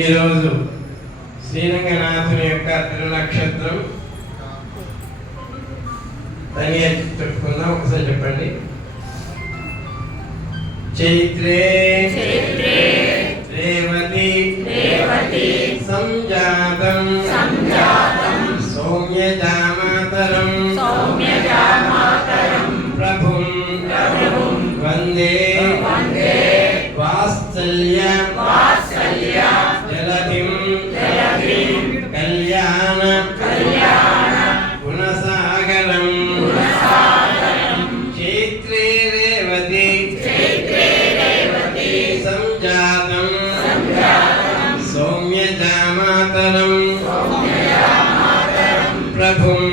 ఈరోజు శ్రీరంగనాథుని యొక్క తిరునక్షత్రం దాన్ని చెప్పుకుందాం. ఒకసారి చెప్పండి. చైత్రే రేవతి సంజాతం సౌమ్యజామాతరం ప్రభుం వందే వాత్సల్య జలధిం కళ్యాణ గుణసాగరం చైత్రే రేవతి సంజాతం సౌమ్యజామాతరం ప్రభుం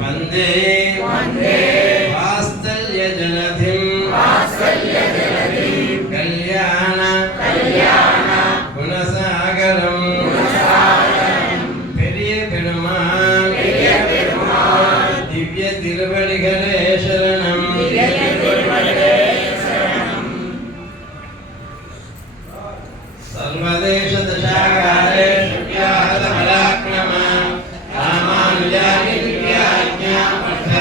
వందే వాత్సల్య జలధిం కళ్యాణ గుణసాగరం பெரிய பெருமாள் திவ்ய திருவடிகளே சரணம்.